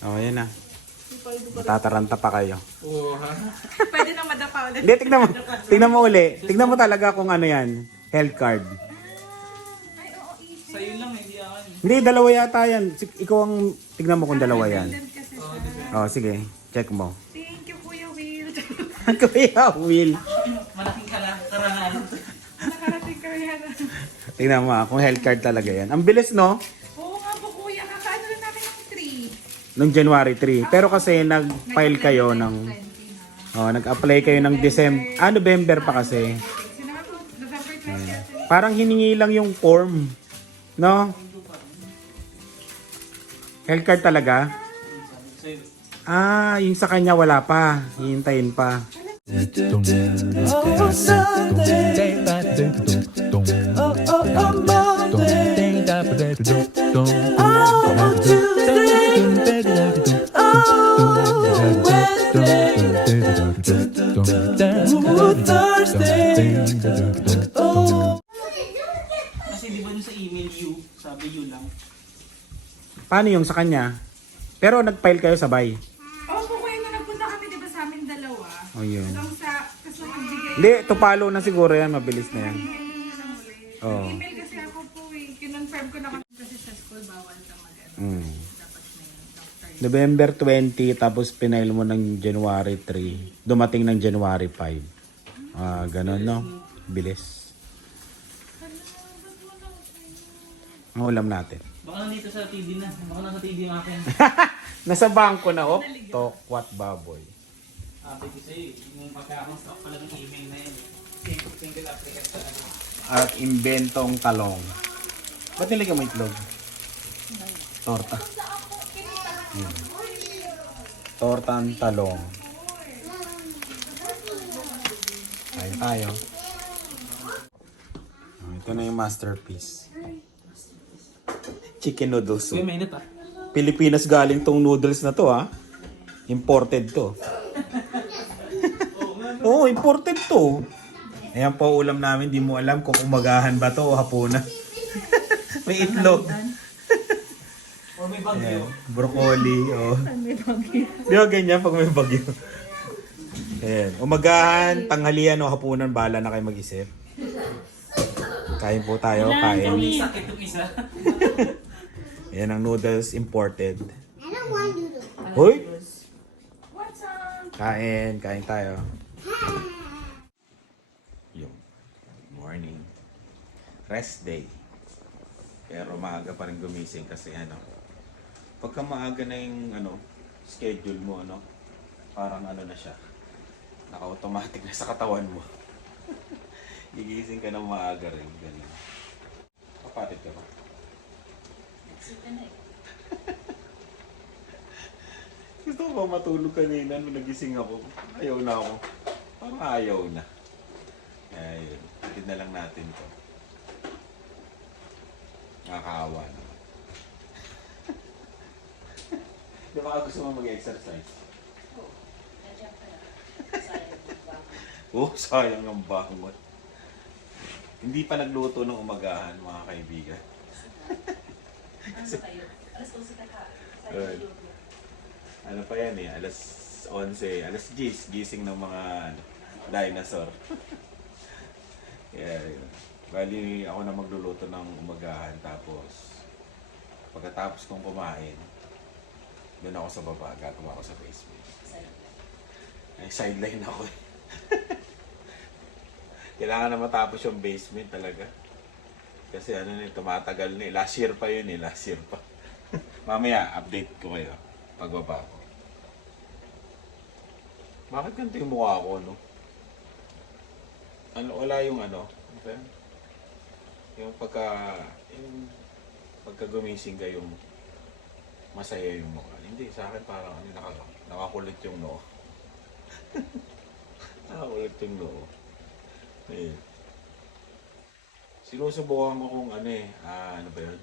Oh, yan na. Matataranta pa kayo. Oo, ha? Pwede nang madapa ulit. Hindi, tignan mo uli. Tignan mo talaga kung ano yan. Health card. Ay, oo, easy. Sa'yo lang, hindi akin. Hindi, dalawa yata yan. Ikaw ang, tignan mo kung dalawa yan. Kasi siya. Oh, sige. Check mo. Thank you, Kuya Will. Kuya Will. Malaking karangan. Nakarating ka yan. Tignan mo kung health card talaga yan. Ang bilis, no? Oo nga po, Kuya. Kakaano rin namin ng 3. Nung January 3. Pero kasi nag-file kayo ng... Oh, nag-apply kayo ng November pa kasi. Sinabi ko, November 20. Parang hiningi lang yung form. No? Health card talaga? Sa'yo. Ah, yung sa kanya wala pa. Hihintayin pa. Kasi di ba dun sa email you, sabi you lang. Paano yung sa kanya? Pero nag-file kayo sabay. Opo, Kuya, na nagpunta kami, di ba, sa amin dalawa. Oh, yun. Hanggang sa, kasi nagbigay. Hindi, tupalo na siguro yan. Mabilis na yan. Oo. Email kasi ako po eh. Kinonfirm ko na kasi sa school bawal ka mag-ano. Mm. Dapat may doctor. November 20, tapos pinail mo ng January 3. Dumating ng January 5. Ah, ganun, no? Bilis. Ang ulam natin. Baka nandito sa TV na. Baka nasa TV yung akin. Nasa bangko na, oh. Tokwat baboy. Sabi ko sa'yo, yung pagkakastock pala ng email na yun. Single applicant talaga. At imbentong talong. Ba't nilagyan mo itlog? Torta. Tortang talong. Kain tayo. Ito na yung masterpiece. Chicken noodles. Kuya, mainit ah. Pilipinas galing tong noodles na to, ha? Imported to. Oo, imported to. Ayan po ulam namin, di mo alam kung umagahan ba to o hapunan. May itlog. Or may bagyo. Broccoli, oh. Di ba ganyan pag may bagyo? Ayan. Umagahan, tanghalian o hapunan, bahala na kayo mag-isip. Kain po tayo, kain. May sakit yung isa. Ayan ang noodles imported. Hoy! What's up? Kain tayo. Yung morning. Rest day. Pero maaga pa rin gumising kasi pagka maaga na yung schedule mo, parang na siya. Naka-automatic na sa katawan mo. Gigising ka ng maaga rin. Ganun. Kapatid ka ba? Gusto ko ba matulog kanina nung nagising ako? Ayaw na ako. Parang ayaw na. Ayun. Itid na lang natin to. Nakakaawa naman. Di ba ka gusto mo mag-exercise? Oh, sayang ang bangon. Hindi pa nagluto ng umagahan, mga kaibigan. Ano pa yan eh, alas 11, alas 10, gising ng mga dinosaur. Yeah, yun. Bali ako na magluluto ng umagahan, tapos pagkatapos kong kumain, doon ako sa baba, gagawa ako sa basement. Ay, sideline ako eh. Kailangan na matapos yung basement talaga. Kasi tumatagal na eh. Last year pa yun eh, last year pa. Mamaya, update ko kayo. Pagbaba ko. Bakit ganito yung mukha ko, no? Wala yung okay? Yung pagka gumising ka yung masaya yung mukha. Hindi, sa akin parang nakakulit yung noo. Nakakulit yung noo. Eh. Sinusubukan ko kung ano ba yun?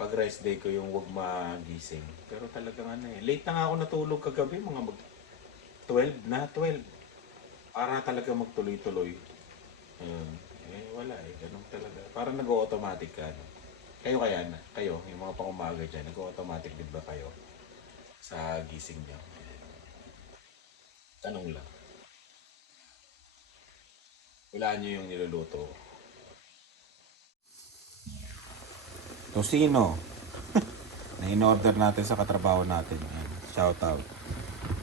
Pag rest day ko yung wag magising. Pero talagang late na nga ako natulog kagabi, mga 12 na, 12. Para talaga magtuloy-tuloy. Ayun. Wala ganun talaga. Parang nag-automatic ka. Kayo kaya na? Kayo, yung mga pang-umaga dyan, nag-automatic din ba kayo? Sa sa gising niyo. Tanong lang. Wala niyo yung niluluto. Tosino. Na in-order natin sa katrabaho natin. Ayan. Shout out.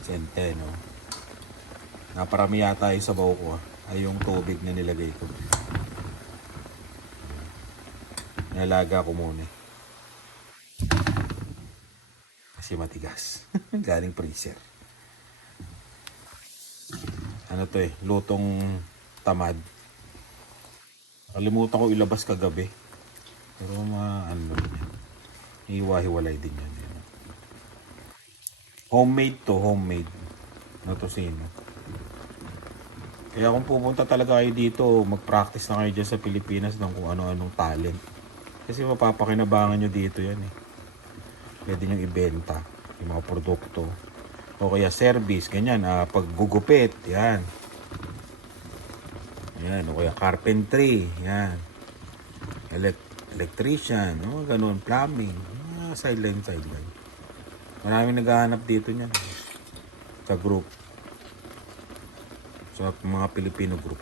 Centeno. Naparami yata yung sabaw ko. Ay yung tubig na nilagay ko. Nalaga ko muna. Kasi matigas. Galing freezer. Ano to eh, lutong tamad. Kalimutan ko ilabas kagabi. Pero ano yan. Hiwa-hiwalay din yan. Homemade to, homemade. No tosino. Kaya kung pupunta talaga kayo dito, mag-practice na kayo dyan sa Pilipinas ng kung ano-anong talent. Kasi mapapakinabangan nyo dito yan eh. Pwede nyo ibenta yung mga produkto. O kaya service, ganyan. Paggugupit, yan. Yan, o kaya carpentry, yan. Electrician, no? Ganun, plumbing. Sideline. Maraming naghahanap dito niyan. Sa group. Sa mga Pilipino group.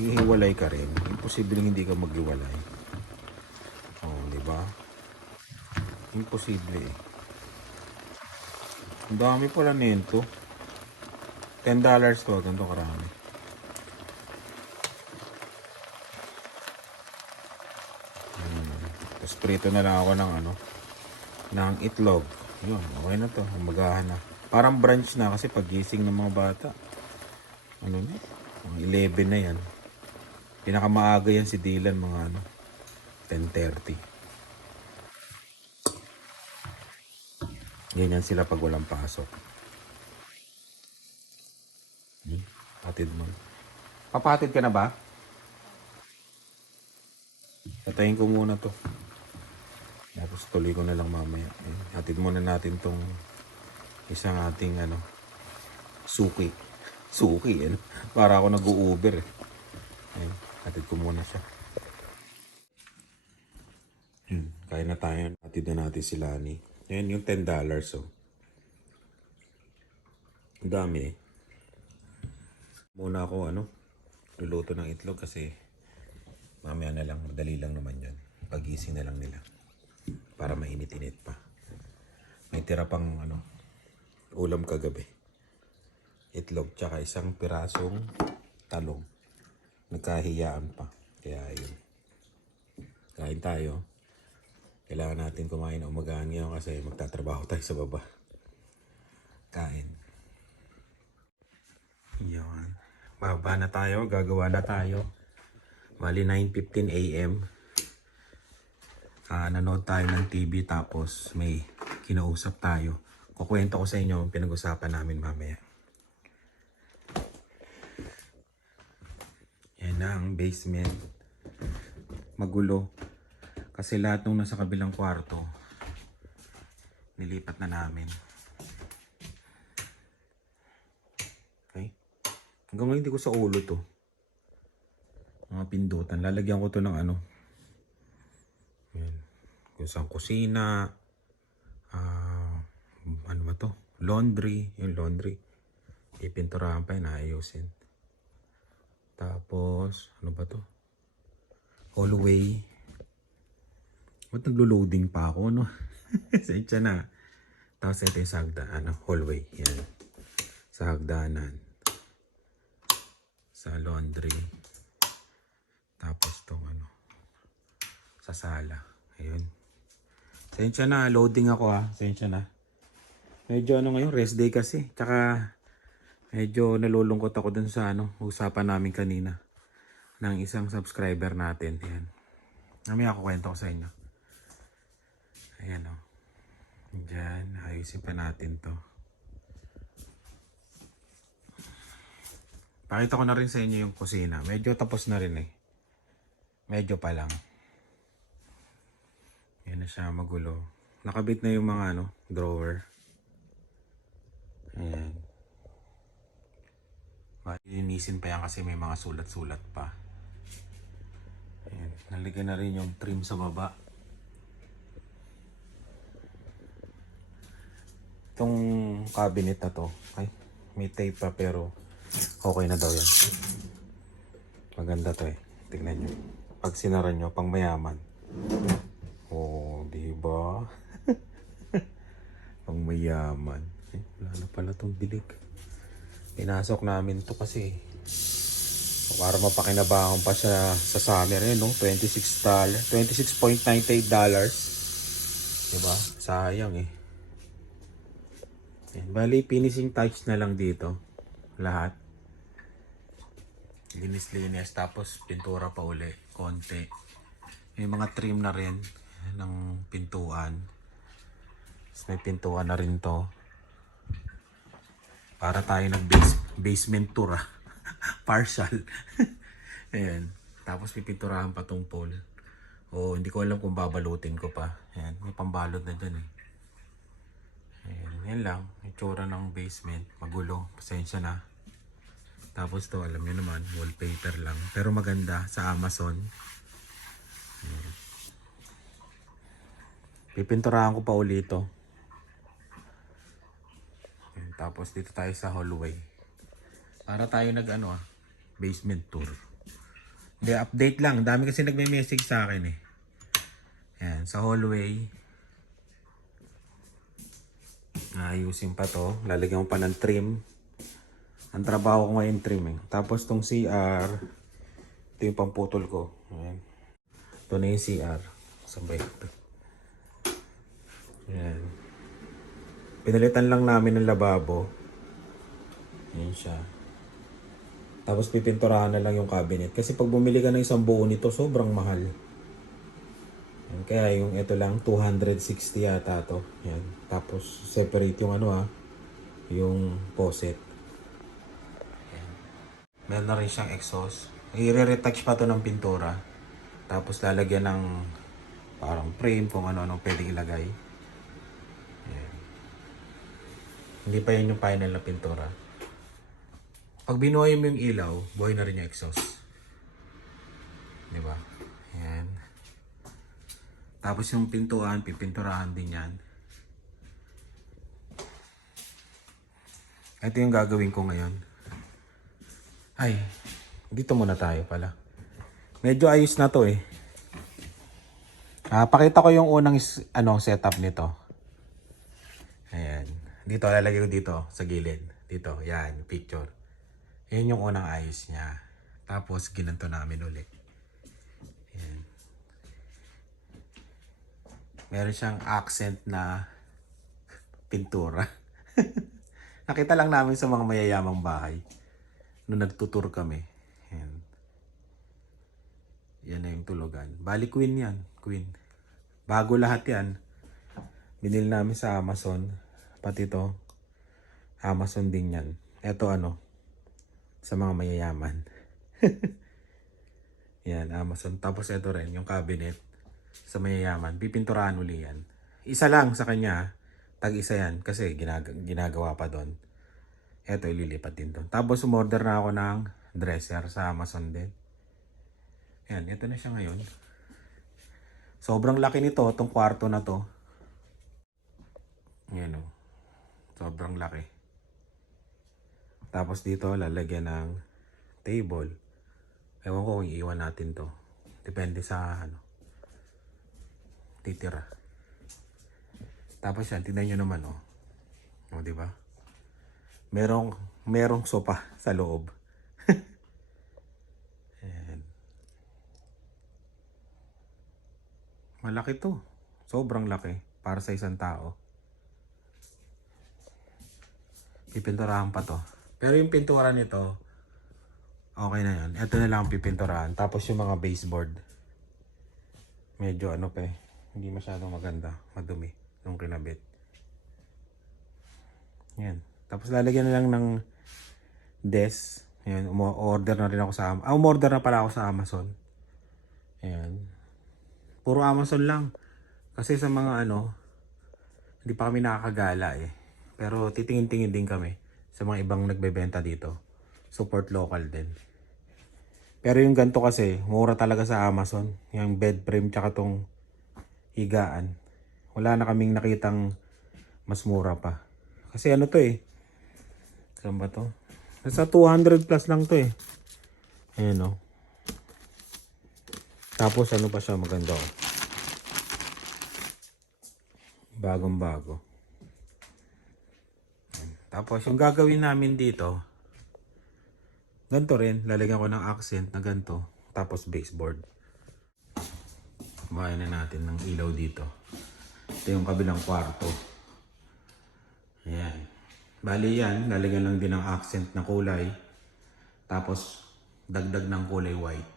Hihiwalay ka rin. Imposible hindi ka maghiwalay. Oh, di ba? Imposible eh. Ang dami pala nito. $10 to. Ganito karami. Tapos prito na lang ako ng itlog. Yun, okay na to. Umagahan na. Parang brunch na kasi pagising ng mga bata. Ano na? Mga 11 na yan. Pinakamaaga yan si Dylan, mga 10:30. Ganyan sila pag walang pasok. Hatid mo. Papatid ka na ba? Tatayin ko muna to. Tapos tuloy ko na lang mamaya. Hatid muna natin tong isang ating suki. Suki, yan. Para ako nag-u-Uber eh. Ayun, hatid ko muna siya. Kaya na tayo. Hatid na natin si Lani. Ayan yung $10 oh. Ang dami eh. Muna ako luluto ng itlog kasi mamaya na lang, madali lang naman yan. Pagising na lang nila. Para mainit-init pa. May tira pang ulam kagabi. Itlog tsaka isang pirasong talong. Nagkahiyaan pa. Kaya yun. Kain tayo. Kailangan natin kumain na umagahan ngayon kasi magtatrabaho tayo sa baba. Kain. Yun. Baba na tayo. Gagawa na tayo. Bali 9:15 AM. Nanood tayo ng TV tapos may kinausap tayo. Kukwento ko sa inyo ang pinag-usapan namin mamaya. Yan na ang basement. Magulo. Kasi lahat nung nasa kabilang kwarto, nilipat na namin. Okay? Hanggang ngayon hindi ko sa ulo to. Mga pindutan. Lalagyan ko to ng yan. Kung saan kusina. Ano ba to? Laundry. Yung laundry. Ipinturahan pa yun. Ayusin. Tapos, ano ba to? Hallway. Ba't naglo-loading pa ako, no? Sensya na. Tapos ito yung sa hallway. Yan. Sa hagdanan. Sa laundry. Tapos tong sa sala. Ayun. Sensya na, loading ako Sensya na. Medyo ngayon, rest day kasi. Tsaka medyo nalulungkot ako dun sa usapan namin kanina. Ng isang subscriber natin. Yan. Mamaya ako kwento ko sa inyo. Ayan Diyan, ayusin pa natin to. Pakita ko na rin sa inyo yung kusina. Medyo tapos na rin eh. Medyo pa lang. Yan na siya, magulo. Nakabit na yung mga drawer. Ayan. Linisin pa yan kasi may mga sulat-sulat pa. Nalagyan na rin yung trim sa baba. Itong cabinet na to, ay, may tape pa pero okay na daw yan. Maganda to eh. Tignan nyo. Pag sinara nyo, pang mayaman. Oh, di ba? Pang mayaman. Eh, wala na pala tong bilig. Pinasok namin to kasi para mapakinabangan pa siya sa summer eh, no? $26. $26.98. Diba? Sayang eh. Yan. Bali, finishing touch na lang dito. Lahat. Linis-linis. Tapos, pintura pa uli. Konti. May mga trim na rin ng pintuan. Tapos may pintuan na rin to. Para tayo nag-basement tour ah. Partial. Ayan. Tapos pipinturahan pa tong pole. O, hindi ko alam kung babalutin ko pa. Ayan. May pambalot na dun eh. Ayan, yan lang. Itsura ng basement. Magulo. Pasensya na. Tapos to, alam nyo naman, wallpaper lang. Pero maganda sa Amazon. Ayan. Pipinturahan ko pa ulit ito. Ayan, tapos dito tayo sa hallway. Para tayo basement tour. Hindi, update lang. Dami kasi nagme-message sa akin eh. Ayan, sa hallway. Ayusin pa to. Lalagyan ko pa ng trim. Ang trabaho ko ngayon trim eh. Tapos tong CR. Ito yung pamputol ko. Ayan. Ito na yung CR. Sabay ito. Ayan. Pinalitan lang namin ng lababo. Ayan siya. Tapos pipinturahan na lang yung cabinet. Kasi pag bumili ka ng isang buo nito, sobrang mahal. Ayan, kaya yung ito lang, 260 yata to. Ayan. Tapos separate yung yung faucet. Ayan. Meron na rin siyang exhaust. I-retouch pa to ng pintura. Tapos lalagyan ng parang frame kung ano-ano pwedeng ilagay. Ayan. Hindi pa yun yung final na pintura. Pag binuhay mo yung ilaw, buhay na rin yung exhaust. Diba? Ayan. Tapos yung pintuan, pipinturahan din yan. Ito yung gagawin ko ngayon. Ay, dito muna tayo pala. Medyo ayos na to eh. Pakita ko yung unang setup nito. Ayan. Dito, lalagay ko dito sa gilid. Dito, yan, picture. Yan yung unang ayos niya. Tapos, ginanto namin ulit. Yan. Meron siyang accent na pintura. Nakita lang namin sa mga mayayamang bahay. Nung nagtutur kami. Yan. Yan na yung tulugan. Bali, queen yan. Queen. Bago lahat yan. Binili namin sa Amazon. Pati to. Amazon din yan. Ito sa mga mayayaman. Yan, Amazon. Tapos ito rin, yung cabinet sa mayayaman. Pipinturahan uli yan. Isa lang sa kanya. Tag-isa yan kasi ginagawa pa doon. Ito, ililipat din doon. Tapos umorder na ako ng dresser sa Amazon din. Yan, ito na siya ngayon. Sobrang laki nito, itong kwarto na to. Yan o. Sobrang laki. Tapos dito, lalagyan ng table. Ewan ko kung iiwan natin to. Depende sa titira. Tapos yan, tignan nyo naman O, diba? Merong sopa sa loob. Ayan. Malaki to. Sobrang laki. Para sa isang tao. Pipinturahan pa to. Pero yung pintura nito, okay na yan. Ito na lang ang pipinturahan. Tapos yung mga baseboard. Medyo hindi masyadong maganda. Madumi. Nung kinabit. Yan. Tapos lalagyan na lang ng desk. Ayan. Umorder na rin ako sa Amazon. Umorder na pala ako sa Amazon. Ayan. Puro Amazon lang. Kasi sa mga hindi pa kami nakakagala eh. Pero titingin-tingin din kami sa mga ibang nagbebenta dito. Support local din. Pero yung ganito kasi, mura talaga sa Amazon. Yung bed frame tsaka tong higaan. Wala na kaming nakitang mas mura pa. Kasi ano to eh. Saan ba to? Nasa 200 plus lang to eh. Ayan o. Tapos ano pa siya maganda o. Bagong bago. Tapos yung gagawin namin dito, ganito rin. Lalagyan ko ng accent na ganito. Tapos baseboard. Buhayin na natin ng ilaw dito. Ito yung kabilang kwarto. Ayan. Bali yan, lalagyan lang din ng accent na kulay. Tapos dagdag ng kulay white.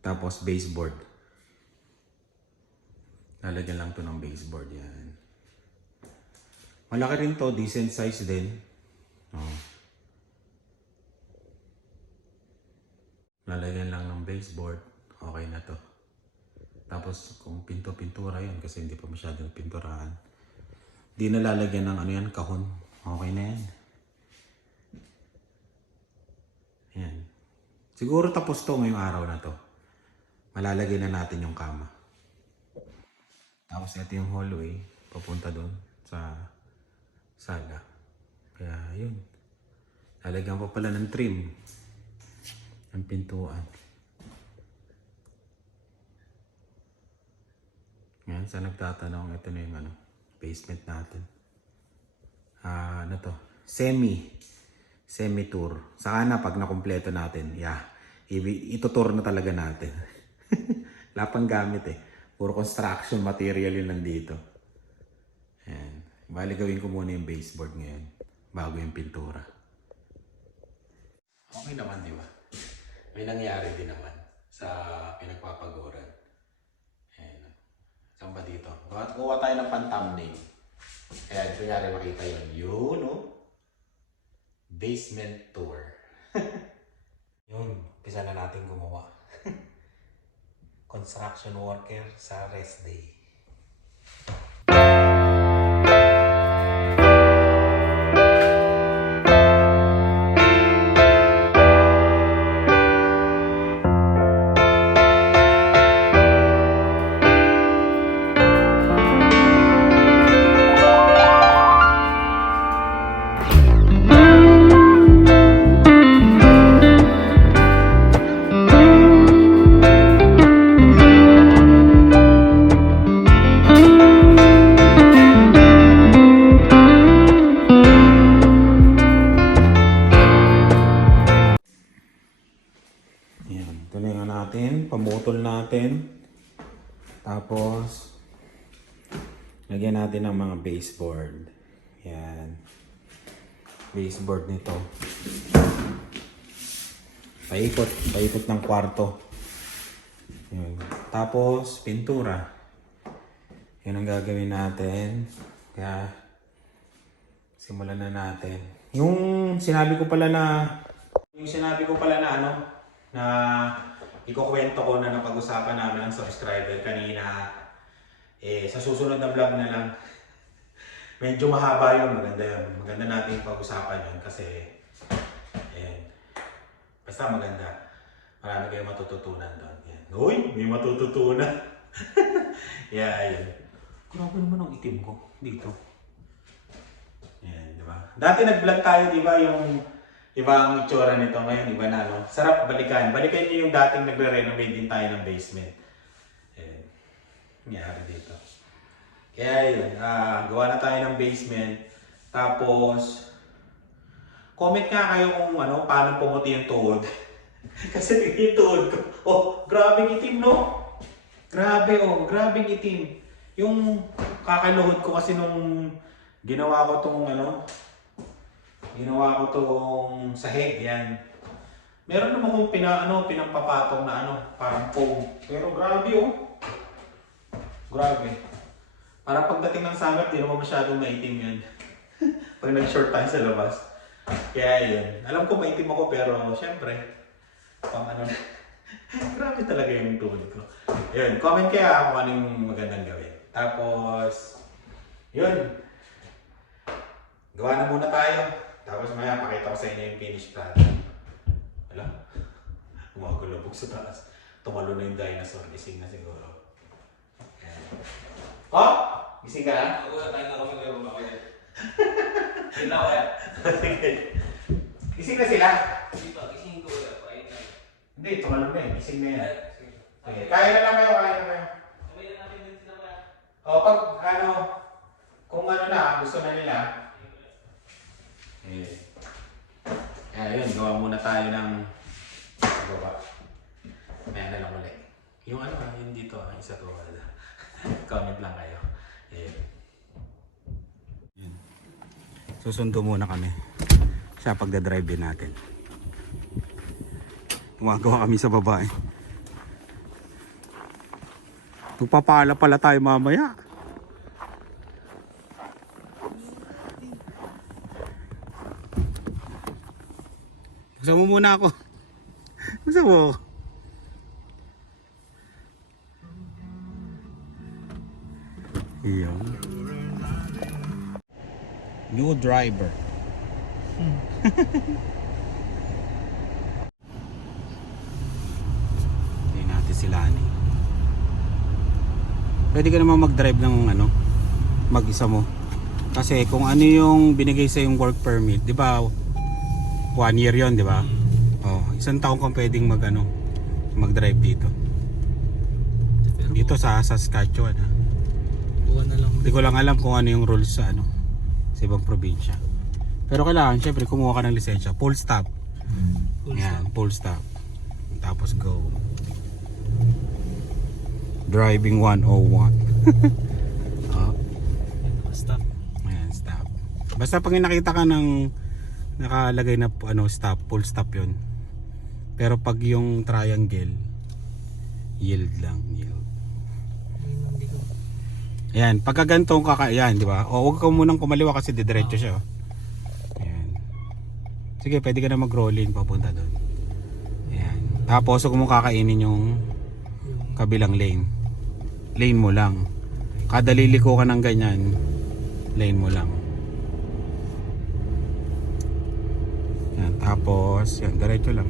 Tapos baseboard. Lalagyan lang to ng baseboard yan. Malaki rin to, decent size din. Oh. Lalagyan lang ng baseboard. Okay na to. Tapos kung pintura yun kasi hindi pa masyadong pinturahan. Di na lalagyan ng ano yan, kahon. Okay na yan. Yan. Siguro tapos to ngayong araw na to. Malalagay na natin yung kama. Tapos ito yung hallway. Papunta doon sa sala. Kaya yun. Lalagyan ko pala ng trim. Ang pintuan. Yan, sa nagtatanong, ito na yung ano, basement natin. Ano to? Semi-tour. Saka na pag nakumpleto natin, itutour na talaga natin. Wala pang gamit eh. Puro construction material yun nandito. Ayan. Bali gawin ko muna yung baseboard ngayon. Bago yung pintura. Okay naman, di ba? May nangyari din naman sa pinagpapaguran. Ayan. Saan ba dito? Kuha tayo ng pan-thumbnail. Ayan, kunyari makita yun. Yun, oh. Basement tour. Yun, umpisa na natin gumawa. Construction worker sa rest day. Pamutol natin. Tapos lagyan natin ng mga baseboard. Yan. Baseboard nito. Paikot ng kwarto. Yan. Tapos pintura. Yan ang gagawin natin. Kaya simulan na natin. Yung sinabi ko pala na ano na ikukwento ko na napag-usapan namin ng subscriber kanina. Sa susunod na vlog na lang. Medyo mahaba yun. Maganda yun. Maganda natin pag-usapan yun kasi basta maganda. Marami kayong matututunan doon. Yan. Uy! May matututunan. Yun. Grabe naman ang itim ko dito. Yan, di ba? Dati nag-vlog tayo, di ba, yung ibang itsura nito. Ngayon, iba na, no? Sarap balikan. Balikan niyo yung dating nagre-renovate din tayo ng basement. Yan. Nangyari dito. Kaya yun, gawa na tayo ng basement. Tapos, comment nga kayo kung ano, paano pumuti yung tuhod. Kasi yung tuhod ko, grabing itim, no? Grabe, grabing itim. Yung kakaluhod ko kasi nung ginawa ko tong sahig, yan. Meron naman kong pinampapatong na parang foam. Pero grabe, Grabe. Para pagdating ng summer, di naman masyadong maitim yan. Pag nag-short tayo sa labas. Kaya yun. Alam ko maitim ako pero syempre, grabe talaga yung tuhod ko. Yun, comment kaya kung anong magandang gawin. Tapos, yun. Gawa na muna tayo. Tapos maya pakita ko sa inyo yung finished product. Wala. Gumagulabog sa taas. Tumalo na yung dinosaur. Gising na siguro. Ayan. Oh! Gising ka na? Ako na tayo na kami kayo mga kuya. Sila kuya. Gising na sila? Dito, gising ko kuya. Pakain na. Hindi, tumalo na eh. Gising na yan. Sige. Okay. Kaya na lang kayo, kaya na kayo. Sabay na natin din sila kuya. O pag ano, kung ano na, gusto na nila. Eh. Ayun, gawa muna tayo ng baba. Ayan na lang ulit. Yung ano, yun dito, isa to. Comment lang kayo. Ayan. Susundo muna kami. Siya pagdadrive din natin. Gumagawa kami sa baba eh. Magpapala pala tayo mamaya. Gusto mo muna ako. Gusto mo? Iyon. New driver. Hindi natin sila ni. Pwede ka naman mag-drive ng ano, mag-isa mo. Kasi kung ano yung binigay sa yung work permit, di ba? 1 year yon, di ba? Oh, 1 taon kang pwedeng mag-drive dito. Dito sa Saskatchewan, ha. Buwan na lang. Hindi ko lang alam kung ano yung rules sa sa ibang probinsya. Pero kailangan syempre kumuha ka ng lisensya, full stop. Yan, full stop. Tapos go. Driving 101. Oh. Stop. Ayan, stop. Basta pag nakita ka ng nakalagay na stop, full stop 'yon. Pero pag yung triangle, yield lang, yield. Ayan, pagka ganitong ayan, di ba? O huwag ka munang kumaliwa kasi didiretso siya. Oh. Ayan. Sige, pwede ka na mag-rolling papunta doon. Ayan. Tapos huwag mo kakainin yung kabilang lane. Lane mo lang. Kada liliko ka ng ganyan, lane mo lang. Ayan, tapos, yan, diretso lang.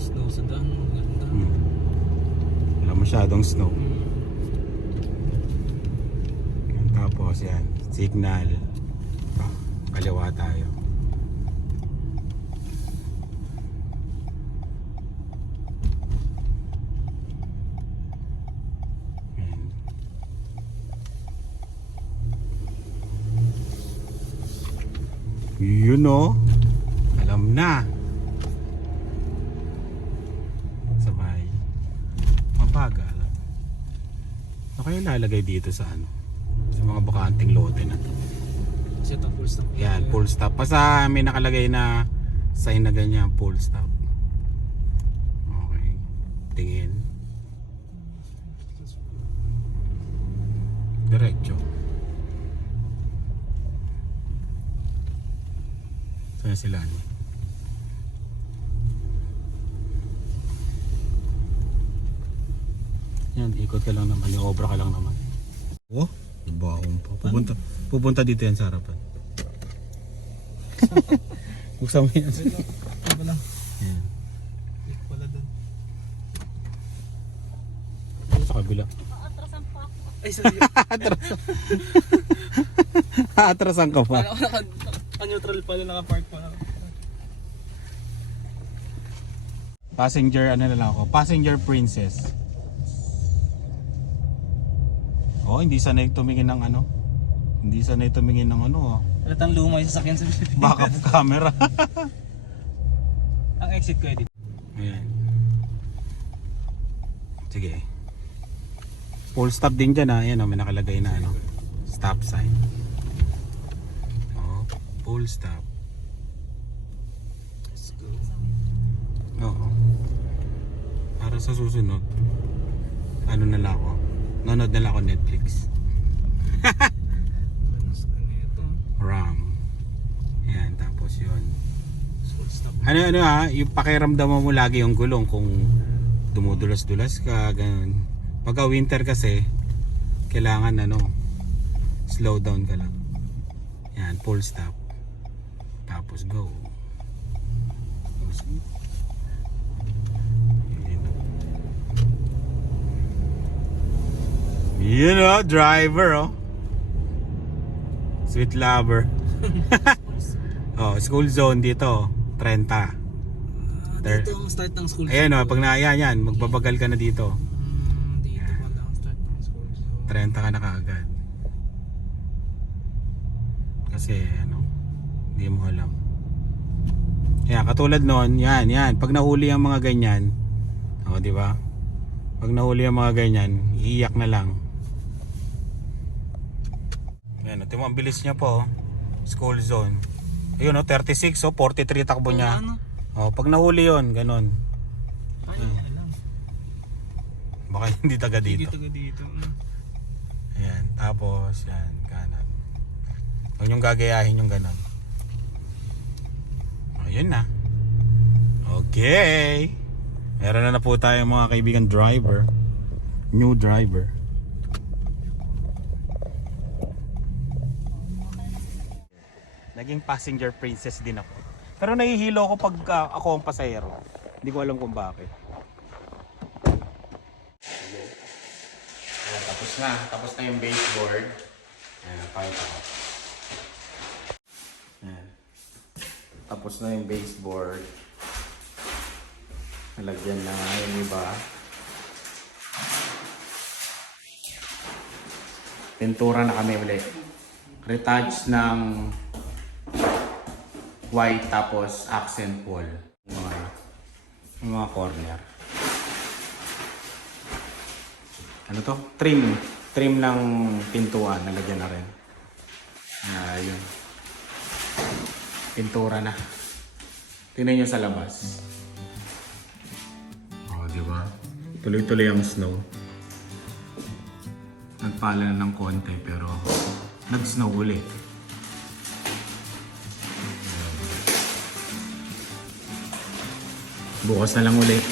Snow sa daan. Maganda. Wala masyadong snow. Ayan, tapos yan, signal. Kaliwa tayo. Ayan. Yun o. Alam na. Sabay. Mabagal. Ano kaya lalagay dito sa sa mga bakanting lote na to? Set up full stop. Yan, full stop. Basta may nakalagay na sign na ganyan, full stop. Okay. Tingin. Diretso. Saan sila? Yan, ikot ka lang naman. Yung obra ka lang naman. Oh, baon pa. Pupunta dito yan sa harapan. Buksan mo yan. Ito pala. Yan. Ito pala doon. Sa kabila. Atrasan pa ako. Ay, sorry. Atrasan ka pa. Parang ako naka-neutral pala, naka-park pa. Passenger, ano na lang ako. Passenger princess. Oh, hindi sanay tumingin ng Hindi sanay tumingin ng Halatang luma yung sasakyan sa Pilipinas. backup camera. Ang exit ko edit. Ayan. Sige. Full stop din dyan ha. Ayan o, may nakalagay na stop sign. Oh, full stop. Let's go. Oo. Para sa susunod, ano na lang ako? Nanonood na lang ako Netflix. Ano ito? RAM. Ayan, tapos yun. Full stop. Ano yung pakiramdam mo lagi yung gulong kung dumudulas-dulas ka, ganun. Pagka winter kasi, kailangan slow down ka lang. Yan, full stop. Tapos go. Yun o, driver oh. Sweet lover. Oh, school zone dito, 30. Dito ang start ng school. Ayan o, pag yan, magbabagal ka na dito. Dito pala ang start ng school. 30 ka na kaagad. Kasi ano, hindi mo alam. Yan, katulad nun, yan. Pag nahuli ang mga ganyan, o di ba? Pag nahuli ang mga ganyan, iiyak na lang. Yan, ito mo, ang bilis niya po. School zone. Ayun o, 36 o, 43 takbo niya. Ano? O, pag nahuli yon, ganun. Ay, alam. Baka hindi taga Hindi dito. taga dito. Ayan, tapos yan, kanan. Huwag yung gagayahin yung ganon. Ayun na. Okay. Meron na po tayo mga kaibigan driver. New driver. Naging passenger princess din ako. Pero nahihilo ako pag ako ang pasahero. Hindi ko alam kung bakit. Ayan, tapos na yung baseboard. Ayan, pakita ko. Ayan. Tapos na yung baseboard. Nalagyan na nga yung iba. Pintura na kami ulit. Retouch ng white tapos accent wall. Yung mga corner. Ano to? Trim ng pintuan. Nalagyan na rin. Ayun. Pintura na. Tingnan nyo sa labas. Oh, di ba? Tuloy-tuloy ang snow. Nagpala na ng konti pero nag-snow ulit. Bukas na lang ulit.